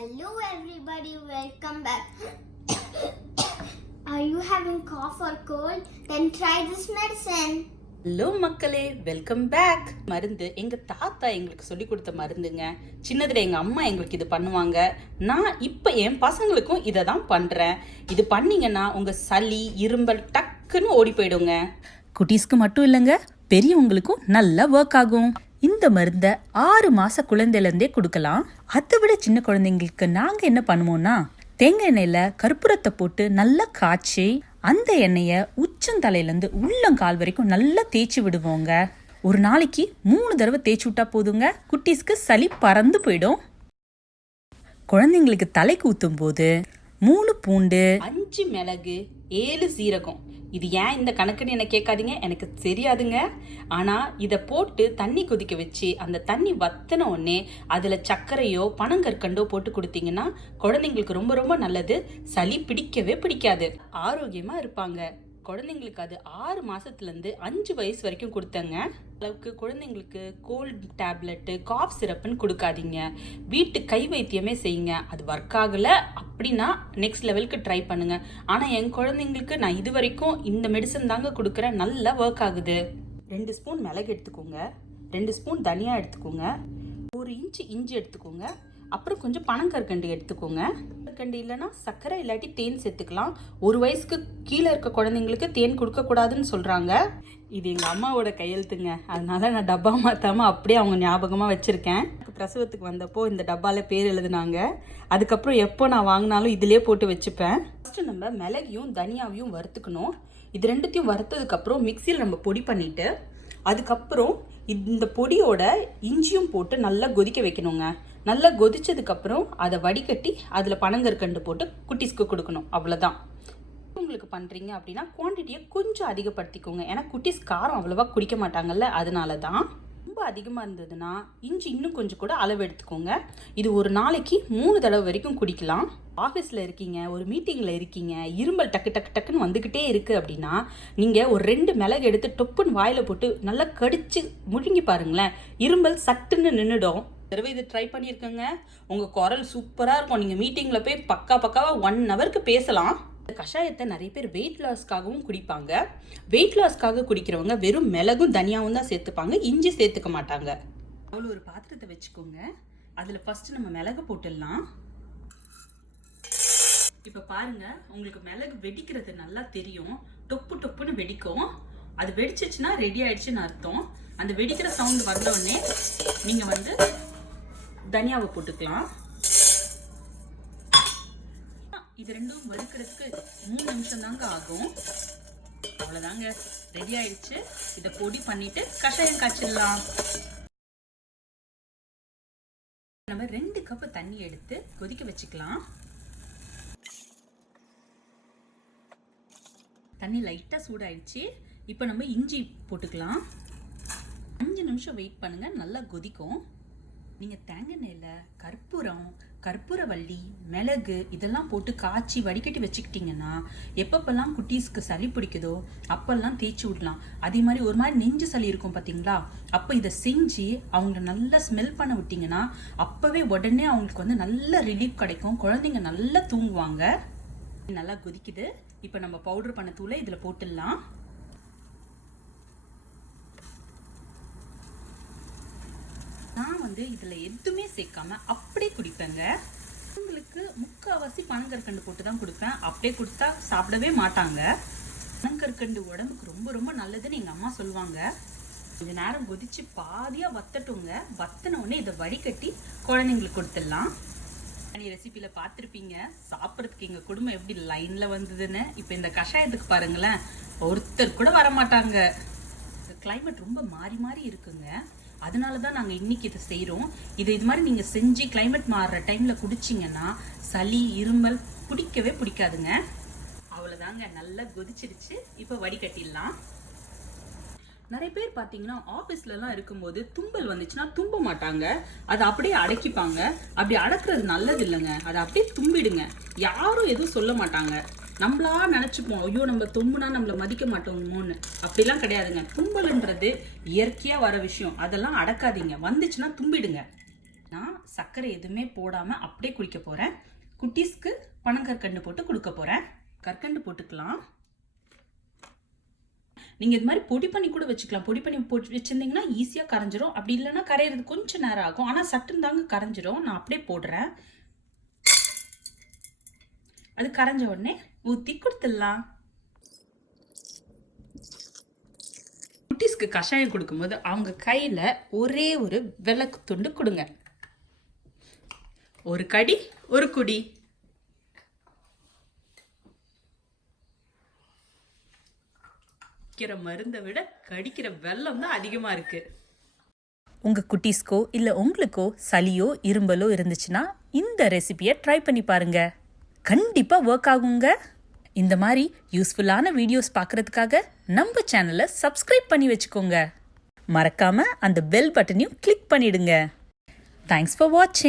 Hello everybody, welcome back. Are you having cough or cold? Then try this medicine. Hello மக்களே, welcome back. மருந்து எங்க தாத்தா எங்களுக்கு சொல்லி கொடுத்த மருந்துங்க. சின்னதுல எங்க அம்மா எங்களுக்கு இது பண்ணுவாங்க. நான் இப்ப என் பசங்களுக்கும் இதை தான் பண்றேன். இது பண்ணீங்கன்னா உங்க சளி இரும்பல் டக்குன்னு ஓடி போயிடுங்க. குட்டீஸ்க்கு மட்டும் இல்லைங்க, பெரியவங்களுக்கும் நல்லா ஒர்க் ஆகும். இந்த மருந்தை 6 மாச குழந்தையிலேருந்தே கொடுக்கலாம். அதை விட சின்ன குழந்தைங்களுக்கு நாங்க என்ன பண்ணுவோம்னா, தேங்காய் எண்ணெயில கற்பூரத்தை போட்டு நல்லா காய்ச்சி அந்த எண்ணெயை உச்சந்தலையிலேருந்து உள்ளங்கால் வரைக்கும் நல்லா தேய்ச்சி விடுவோங்க. ஒரு நாளைக்கு 3 தடவை தேய்ச்சி விட்டா போதுங்க, குட்டீஸ்க்கு சளி பறந்து போயிடும். குழந்தைங்களுக்கு தலைக்கு ஊத்தும் போது 3 பூண்டு, 5 மிளகு, 7 சீரகம். இது ஏன் இந்த கணக்குன்னு என்ன கேட்காதீங்க, எனக்கு தெரியாதுங்க. ஆனால் இதை போட்டு தண்ணி கொதிக்க வச்சு அந்த தண்ணி வத்தின உடனே அதில் சர்க்கரையோ பனங்கற்கண்டோ போட்டு கொடுத்தீங்கன்னா குழந்தைங்களுக்கு ரொம்ப ரொம்ப நல்லது. சளி பிடிக்கவே பிடிக்காது, ஆரோக்கியமாக இருப்பாங்க. குழந்தைங்களுக்கு அது 6 மாசத்துலேருந்து 5 வயசு வரைக்கும் கொடுத்தங்க. அளவுக்கு குழந்தைங்களுக்கு கோல்டு டேப்லெட்டு, காஃப் சிரப்புன்னு கொடுக்காதீங்க. வீட்டு கை வைத்தியமே செய்யுங்க. அது ஒர்க் ஆகலை அப்படின்னா நெக்ஸ்ட் லெவலுக்கு ட்ரை பண்ணுங்க. ஆனால் என் குழந்தைங்களுக்கு நான் இது வரைக்கும் இந்த மெடிசன் தாங்க கொடுக்குறேன், நல்லா ஒர்க் ஆகுது. 2 ஸ்பூன் மிளகு எடுத்துக்கோங்க, 2 ஸ்பூன் தனியா எடுத்துக்கோங்க, 1 இன்ச்சு இஞ்சி எடுத்துக்கோங்க, அப்புறம் கொஞ்சம் பனங்கற்கண்டு எடுத்துக்கோங்க. கற்கண்டு இல்லைன்னா சர்க்கரை இல்லாட்டி தேன் சேர்த்துக்கலாம். 1 வயசுக்கு கீழே இருக்க குழந்தைங்களுக்கு தேன் கொடுக்கக்கூடாதுன்னு சொல்கிறாங்க. இது எங்கள் அம்மாவோட கையெழுத்துங்க, அதனால நான் டப்பா மாற்றாமல் அப்படியே அவங்க ஞாபகமாக வச்சுருக்கேன். பிரசவத்துக்கு வந்தப்போ இந்த டப்பாவில் பேர் எழுதுனாங்க. அதுக்கப்புறம் எப்போ நான் வாங்கினாலும் இதிலே போட்டு வச்சுப்பேன். ஃபஸ்ட்டு நம்ம மிளகையும் தனியாவையும் வறுத்துக்கணும். இது ரெண்டுத்தையும் வறுத்ததுக்கப்புறம் மிக்சியில் நம்ம பொடி பண்ணிவிட்டு அதுக்கப்புறம் இந்த பொடியோட இஞ்சியும் போட்டு நல்லா கொதிக்க வைக்கணுங்க. நல்லா கொதிச்சதுக்கப்புறம் அதை வடிகட்டி அதில் பனங்கற்கண்டு போட்டு குட்டீஸ்க்கு கொடுக்கணும். அவ்வளோதான். உங்களுக்கு பண்ணுறீங்க அப்படின்னா குவான்டிட்டியை கொஞ்சம் அதிகப்படுத்திக்கோங்க. ஏன்னா குட்டீஸ் காரம் அவ்வளோவா குடிக்க மாட்டாங்கல்ல, அதனால தான். ரொம்ப அதிகமாக இருந்ததுன்னா இஞ்சி இன்னும் கொஞ்சம் கூட அளவு எடுத்துக்கோங்க. இது ஒரு நாளைக்கு 3 தடவை வரைக்கும் குடிக்கலாம். ஆஃபீஸில் இருக்கீங்க, ஒரு மீட்டிங்கில் இருக்கீங்க, இரும்பல் டக்கு டக்கு டக்குன்னு வந்துக்கிட்டே இருக்குது அப்படின்னா நீங்கள் ஒரு 2 மிளகு எடுத்து டொப்புன்னு வாயில் போட்டு நல்லா கடிச்சு முழுங்கி பாருங்களேன், இரும்பல் சட்டுன்னு நின்றுடும். தடவை இது ட்ரை பண்ணியிருக்கேங்க. உங்கள் குரல் சூப்பராக இருக்கும். நீங்கள் மீட்டிங்கில் போய் பக்காவாக 1 ஹவருக்கு பேசலாம். இந்த கஷாயத்தை நிறைய பேர் வெயிட் லாஸ்க்காகவும் குடிப்பாங்க. வெயிட் லாஸ்க்காக குடிக்கிறவங்க வெறும் மிளகும் தனியாகவும் தான் சேர்த்துப்பாங்க, இஞ்சி சேர்த்துக்க மாட்டாங்க. அவ்வளோ ஒரு பாத்திரத்தை வச்சுக்கோங்க. அதில் ஃபஸ்ட்டு நம்ம மிளகு போட்டுடலாம். இப்போ பாருங்க, உங்களுக்கு மிளகு வெடிக்கிறது நல்லா தெரியும். டொப்பு டொப்புன்னு வெடிக்கும். அது வெடிச்சிச்சுன்னா ரெடி ஆயிடுச்சுன்னு அர்த்தம். அந்த வெடிக்கிற சவுண்ட் வந்தோடனே நீங்கள் வந்து தனியாவை போட்டுக்கலாம். இது ரெண்டும் வறுக்கிறதுக்கு 3 நிமிஷம் தாங்க ஆகும். அவ்வளோதாங்க, ரெடி ஆயிடுச்சு. இதை பொடி பண்ணிட்டு கஷாயம் காய்ச்சிடலாம். நம்ம 2 கப்பு தண்ணி எடுத்து கொதிக்க வச்சுக்கலாம். தண்ணி லைட்டாக சூடாயிடுச்சு. இப்போ நம்ம இஞ்சி போட்டுக்கலாம். 5 நிமிஷம் வெயிட் பண்ணுங்க, நல்லா கொதிக்கும். நீங்கள் தேங்காய் எண்ணெயில் கற்பூரம், கற்பூரவள்ளி, மிளகு இதெல்லாம் போட்டு காய்ச்சி வடிகட்டி வச்சுக்கிட்டிங்கன்னா எப்பப்பெல்லாம் குட்டீஸ்க்கு சளி பிடிக்குதோ அப்பெல்லாம் தேய்ச்சி விடலாம். அதே மாதிரி ஒரு மாதிரி நெஞ்சு சளி இருக்கும் பார்த்தீங்களா, அப்போ இதை செஞ்சு அவங்கள நல்லா ஸ்மெல் பண்ண விட்டிங்கன்னா அப்போவே உடனே அவங்களுக்கு வந்து நல்ல ரிலீஃப் கிடைக்கும். குழந்தைங்க நல்லா தூங்குவாங்க. நல்லா கொதிக்குது. இப்போ நம்ம பவுடர் பண்ண தூளை இதில் போட்டுடலாம். நான் வந்து இதில் எதுவுமே சேர்க்காம அப்படியே குடிப்பேங்க. உங்களுக்கு முக்கால்வாசி பனங்கற்கண்டு போட்டு தான் கொடுப்பேன். அப்படியே கொடுத்தா சாப்பிடவே மாட்டாங்க. பனங்கற்கண்டு உடம்புக்கு ரொம்ப ரொம்ப நல்லதுன்னு எங்கள் அம்மா சொல்லுவாங்க. கொஞ்ச நேரம் கொதிச்சு பாதியாக வத்தட்டுங்க. வத்தின உடனே இதை வடிகட்டி குழந்தைங்களுக்கு கொடுத்துடலாம். நீ ரெசிபியில் பார்த்துருப்பீங்க, சாப்பிட்றதுக்கு எங்கள் குடும்பம் எப்படி லைனில் வந்ததுன்னு. இப்போ இந்த கஷாயத்துக்கு பாருங்களேன், ஒருத்தர் கூட வரமாட்டாங்க. கிளைமேட் ரொம்ப மாறி மாறி இருக்குங்க, அதனால தான் நாங்கள் இன்னைக்கு இதை செய்கிறோம். இது மாதிரி நீங்கள் செஞ்சு கிளைமேட் மாறுற டைமில் குடிச்சிங்கன்னா சளி இருமல் பிடிக்கவே பிடிக்காதுங்க. அவ்வளோதாங்க, நல்லா கொதிச்சிருச்சு. இப்போ வடிகட்டிடலாம். நிறைய பேர் பார்த்தீங்கன்னா ஆஃபீஸ்லலாம் இருக்கும்போது தும்பல் வந்துச்சுன்னா தும்ப மாட்டாங்க, அதை அப்படியே அடக்கிப்பாங்க. அப்படி அடக்கிறது நல்லது இல்லைங்க. அதை அப்படியே தும்பிடுங்க, யாரும் எதுவும் சொல்ல மாட்டாங்க. நம்மளா நினச்சிப்போம், ஐயோ நம்ம தும்புனா நம்மளை மதிக்க மாட்டோமோன்னு. அப்படிலாம் கிடையாதுங்க. தும்பல்ன்றது இயற்கையாக வர விஷயம், அதெல்லாம் அடக்காதீங்க. வந்துச்சுன்னா தும்பிடுங்க. நான் சர்க்கரை எதுவுமே போடாமல் அப்படியே குடிக்க போகிறேன். குட்டீஸ்க்கு பனங்கற்கண்டு போட்டு கொடுக்க போகிறேன். கற்கண்டு போட்டுக்கலாம். நீங்கள் இது மாதிரி பொடி பண்ணி கூட வச்சுக்கலாம். பொடி பண்ணி போட்டு வச்சுருந்தீங்கன்னா ஈஸியாக கரைஞ்சிரும். அப்படி இல்லைன்னா கரையிறது கொஞ்சம் நேரம் ஆகும். ஆனால் சட்டுன்னு தாங்க கரைஞ்சிரும். நான் அப்படியே போடுறேன். அது கரைஞ்ச உடனே ஊற்றி கொடுத்துடலாம். குட்டீஸ்க்கு கஷாயம் கொடுக்கும்போது அவங்க கையில் ஒரே ஒரு விளக்கு துண்டு கொடுங்க. ஒரு கடி ஒரு குடி. மருந்தை விட கடிக்கிற வெல்லம் தான் அதிகமாக இருக்கு. உங்கள் குட்டீஸ்க்கோ இல்லை உங்களுக்கோ சளியோ இரும்பலோ இருந்துச்சுன்னா இந்த ரெசிபியை ட்ரை பண்ணி பாருங்க. கண்டிப்பாக ஒர்க் ஆகுங்க. இந்த மாதிரி யூஸ்ஃபுல்லான வீடியோஸ் பார்க்குறதுக்காக நம்ம சேனலை சப்ஸ்கிரைப் பண்ணி வச்சுக்கோங்க. மறக்காம அந்த பெல் பட்டனையும் கிளிக் பண்ணிடுங்க. தேங்க்ஸ் ஃபார் வாட்சிங்.